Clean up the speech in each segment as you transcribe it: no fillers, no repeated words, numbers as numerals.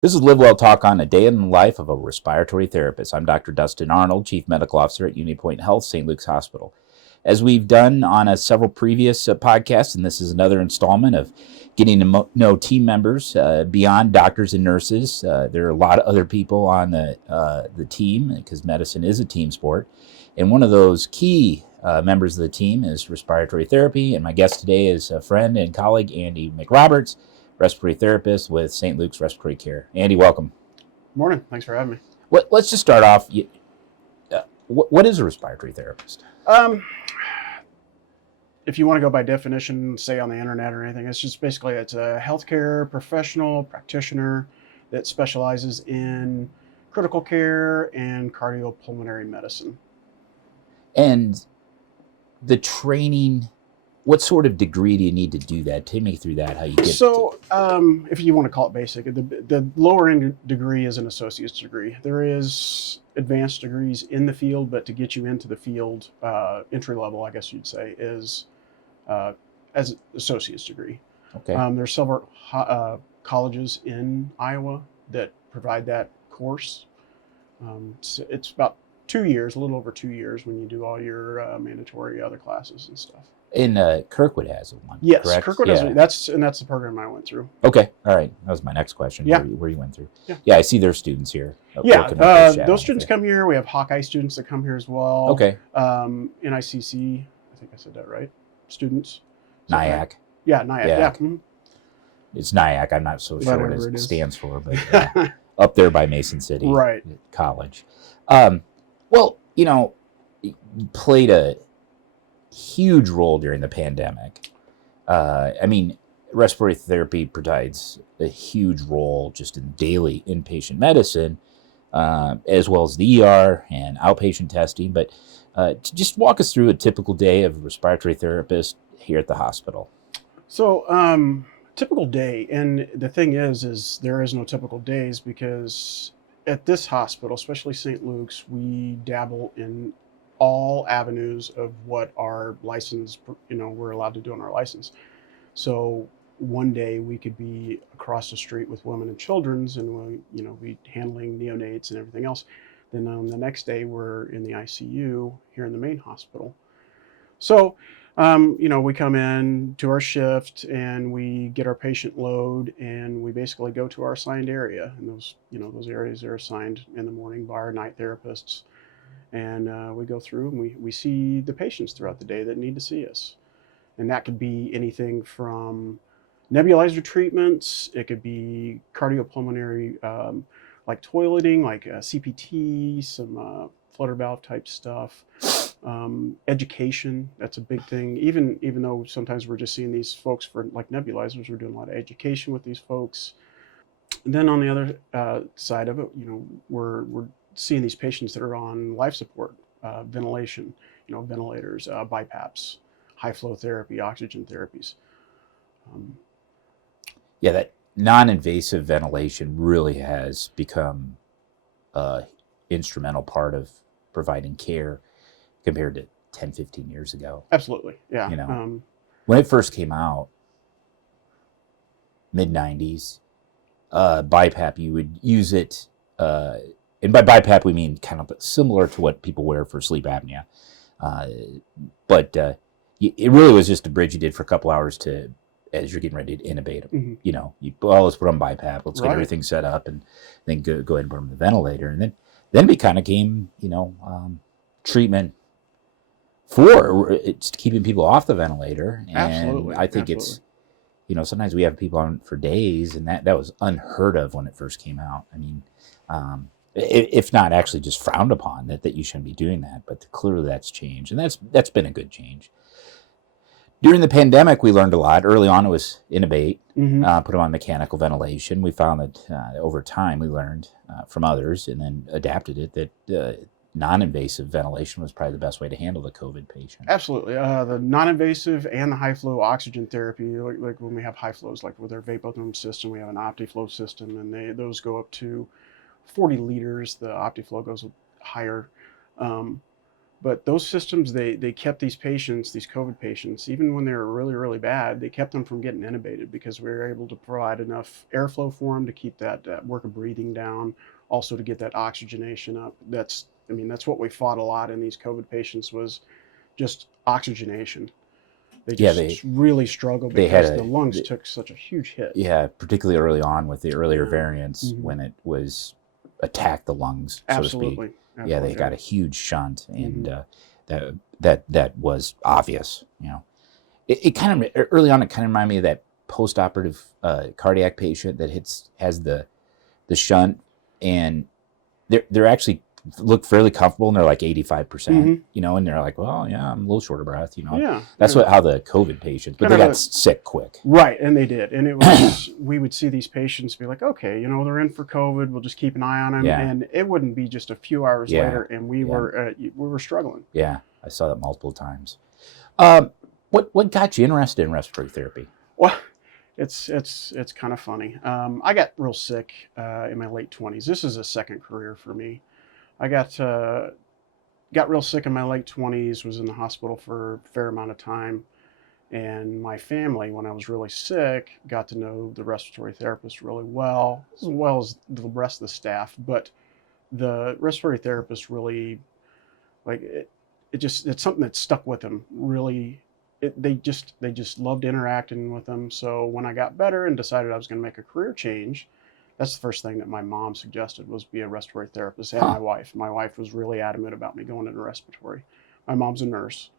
This is LiveWell Talk on a day in the life of a respiratory therapist. I'm Dr. Dustin Arnold, Chief Medical Officer at UnityPoint Health, St. Luke's Hospital. As we've done on several previous podcasts, and this is another installment of getting to know team members beyond doctors and nurses. There are a lot of other people on the team because medicine is a team sport. And one of those key members of the team is respiratory therapy. And my guest today is a friend and colleague, Andy McRoberts, respiratory therapist with St. Luke's Respiratory Care. Andy, welcome. Morning. Thanks for having me. Let's just start off. What is a respiratory therapist? If you want to go by definition, say on the internet or anything, it's just basically it's a healthcare professional practitioner that specializes in critical care and cardiopulmonary medicine. And the training, what sort of degree do you need to do that? Take me through that, how you get if you want to call it basic, the lower end degree is an associate's degree. There is advanced degrees in the field, but to get you into the field, entry level, I guess you'd say, is as an associate's degree. Okay. There's several colleges in Iowa that provide that course. It's about 2 years, a little over 2 years when you do all your mandatory other classes and stuff. And Kirkwood has one. Yes, correct? Kirkwood has that's the program I went through. Okay, all right. That was my next question. Yeah. Where you went through. Yeah, I see their students here. Those students come here. We have Hawkeye students that come here as well. Okay. NICC, I think I said that right. Students. NIAC. Right? Yeah, NIAC. Yeah. Mm-hmm. It's NIAC. I'm not so sure what it stands for, but up there by Mason City right. College. Well, you played a huge role during the pandemic. Respiratory therapy provides a huge role just in daily inpatient medicine, as well as the ER and outpatient testing. But just walk us through a typical day of a respiratory therapist here at the hospital. So, typical day, and the thing is there is no typical days because at this hospital, especially St. Luke's, we dabble in all avenues of what our license, we're allowed to do on our license. So one day we could be across the street with women and children's and we handling neonates and everything else. Then on the next day we're in the ICU here in the main hospital. So, we come in to our shift and we get our patient load and we basically go to our assigned area. And those areas are assigned in the morning by our night therapists. And we go through and we see the patients throughout the day that need to see us. And that could be anything from nebulizer treatments. It could be cardiopulmonary, like toileting, like CPT, some flutter valve type stuff. Education, that's a big thing. Even though sometimes we're just seeing these folks for like nebulizers, we're doing a lot of education with these folks. And then on the other side of it, we're seeing these patients that are on life support, ventilation, ventilators, BiPAPs, high flow therapy, oxygen therapies. That non-invasive ventilation really has become an instrumental part of providing care compared to 10, 15 years ago. Absolutely, yeah. When it first came out, mid-90s, BiPAP, you would use it, and by BiPAP we mean kind of similar to what people wear for sleep apnea. But it really was just a bridge you did for a couple hours as you're getting ready to intubate them. Mm-hmm. Let's put on BiPAP, let's get everything set up, and then go ahead and put them on the ventilator. And then we kind of came, treatment for it's keeping people off the ventilator. And absolutely. I think it's, sometimes we have people on for days, and that was unheard of when it first came out. If not actually just frowned upon, that you shouldn't be doing that, but clearly that's changed, and that's been a good change. During the pandemic, we learned a lot. Early on, it was intubate, mm-hmm. Put them on mechanical ventilation. We found that over time, we learned from others and then adapted it that non-invasive ventilation was probably the best way to handle the COVID patient. Absolutely. The non-invasive and the high-flow oxygen therapy, like when we have high flows, like with our vapotherm system, we have an OptiFlow system, and those go up to 40 liters. The OptiFlow goes higher. But those systems, they kept these patients, these COVID patients, even when they were really, really bad, they kept them from getting intubated because we were able to provide enough airflow for them to keep that work of breathing down, also to get that oxygenation up. That's what we fought a lot in these COVID patients was just oxygenation. They just really struggled because the lungs took such a huge hit. Yeah, particularly early on with the earlier variants when it was attacked the lungs, so to speak. Absolutely. Yeah, they got a huge shunt, and that was obvious. It kind of early on. It kind of reminded me of that post-operative cardiac patient that has the shunt, and they're actually look fairly comfortable, and they're like 85%. And they're like, well, yeah, I'm a little short of breath. That's how the COVID patients, but they got sick quick. Right, and they did, and it was we would see these patients be like, okay, they're in for COVID. We'll just keep an eye on them, and it wouldn't be just a few hours later, and we were struggling. Yeah, I saw that multiple times. What got you interested in respiratory therapy? Well, it's kind of funny. I got real sick in my late 20s. This is a second career for me. I got real sick in my late 20s, was in the hospital for a fair amount of time. And my family, when I was really sick, got to know the respiratory therapist really well as the rest of the staff. But the respiratory therapist really, it's something that stuck with them. Really, they just loved interacting with them. So when I got better and decided I was going to make a career change, that's the first thing that my mom suggested was be a respiratory therapist, and my wife. My wife was really adamant about me going into respiratory. My mom's a nurse.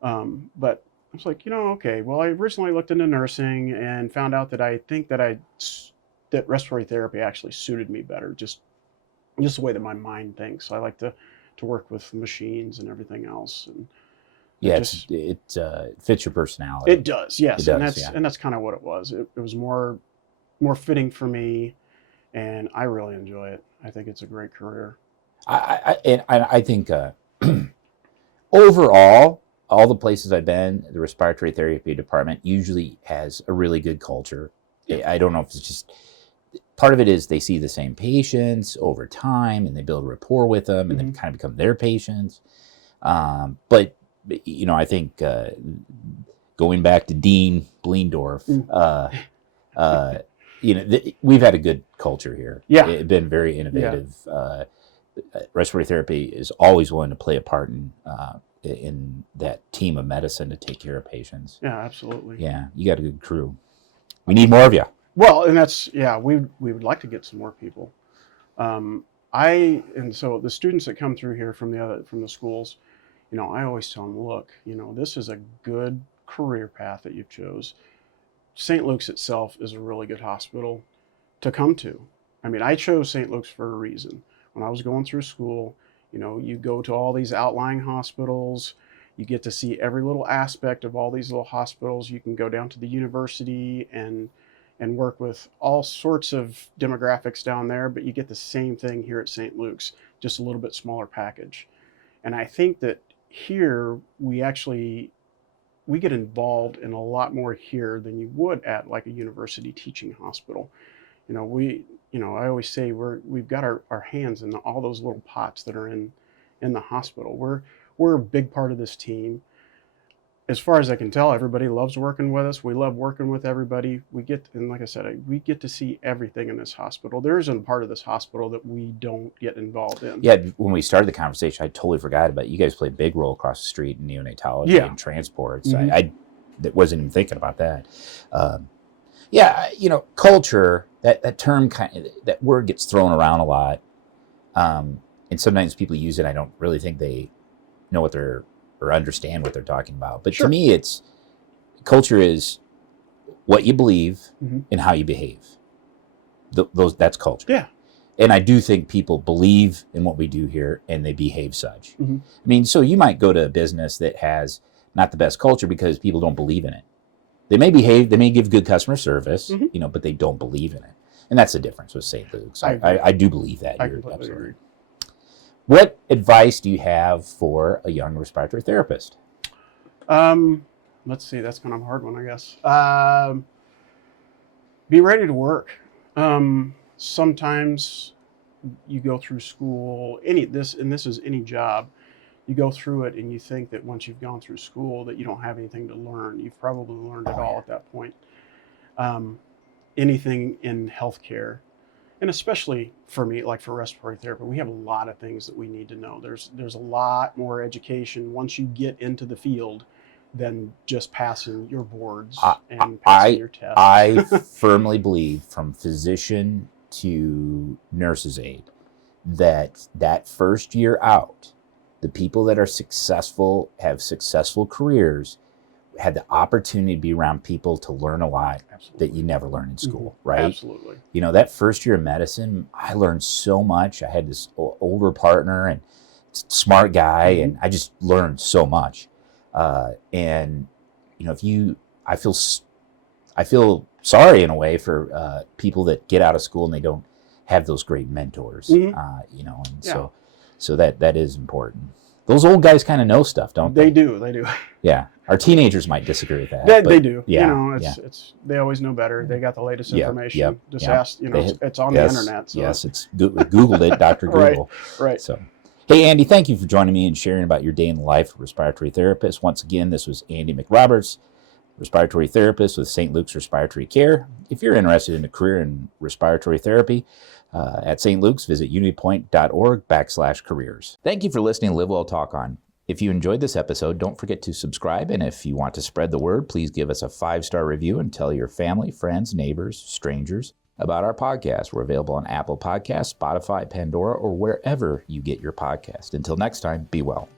But I was like, okay, well, I recently looked into nursing and found out that I think that respiratory therapy actually suited me better, just the way that my mind thinks. I like to work with machines and everything else. And it fits your personality. It does, yes. And that's kind of what it was. It was more fitting for me, and I really enjoy it. I think it's a great career. I think overall, all the places I've been, the respiratory therapy department usually has a really good culture. I don't know if it's just part of it is they see the same patients over time and they build rapport with them and they kind of become their patients. But I think going back to Dean Bleendorf, we've had a good culture here. Yeah. It's been very innovative. Yeah. Respiratory therapy is always willing to play a part in that team of medicine to take care of patients. Yeah, absolutely. Yeah, you got a good crew. We need more of you. Well, and we would like to get some more people. So the students that come through here from the schools, I always tell them, look, this is a good career path that you've chose. St. Luke's itself is a really good hospital to come to. I chose St. Luke's for a reason. When I was going through school, you go to all these outlying hospitals, you get to see every little aspect of all these little hospitals. You can go down to the university and work with all sorts of demographics down there, but you get the same thing here at St. Luke's, just a little bit smaller package. And I think that here we get involved in a lot more here than you would at like a university teaching hospital. I always say we've got our hands in all those little pots that are in the hospital. We're a big part of this team. As far as I can tell, everybody loves working with us. We love working with everybody. And like I said, we get to see everything in this hospital. There isn't a part of this hospital that we don't get involved in. Yeah, when we started the conversation, I totally forgot about it. You guys play a big role across the street in neonatology and transports. I wasn't even thinking about that. Culture, that term, that word gets thrown around a lot. And sometimes people use it. I don't really think they know or understand what they're talking about. But to me, culture is what you believe and how you behave. That's culture. Yeah. And I do think people believe in what we do here and they behave such. So you might go to a business that has not the best culture because people don't believe in it. They may behave, they may give good customer service, but they don't believe in it. And that's the difference with St. Luke's. I do believe that. I completely agree. What advice do you have for a young respiratory therapist? Let's see. That's kind of a hard one, I guess. Be ready to work. Sometimes you go through school, this is any job. you go through it and you think that once you've gone through school that you don't have anything to learn. You've probably learned it all at that point. Anything in healthcare, and especially for me, like for respiratory therapy, we have a lot of things that we need to know. There's a lot more education once you get into the field than just passing your boards and passing your tests. I firmly believe, from physician to nurse's aide, that first year out, the people that are successful, have successful careers, had the opportunity to be around people to learn a lot that you never learn in school, right? Absolutely. You know, that first year of medicine, I learned so much. I had this older partner and smart guy, and I just learned so much. And you know, I feel sorry in a way for people that get out of school and they don't have those great mentors. You know, and so that is important. Those old guys kind of know stuff, don't they? They do. Yeah. Our teenagers might disagree with that. They do. Yeah, you know, it's they always know better. They got the latest information. Just ask, you know, it's on the internet. So. Yes, it's Googled it, Dr. Google. Right. So, hey, Andy, thank you for joining me and sharing about your day in the life of a respiratory therapist. Once again, this was Andy McRoberts, respiratory therapist with St. Luke's Respiratory Care. If you're interested in a career in respiratory therapy at St. Luke's, visit unitypoint.org/careers. Thank you for listening to LiveWell Talk On. If you enjoyed this episode, don't forget to subscribe. And if you want to spread the word, please give us a 5-star review and tell your family, friends, neighbors, strangers about our podcast. We're available on Apple Podcasts, Spotify, Pandora, or wherever you get your podcast. Until next time, be well.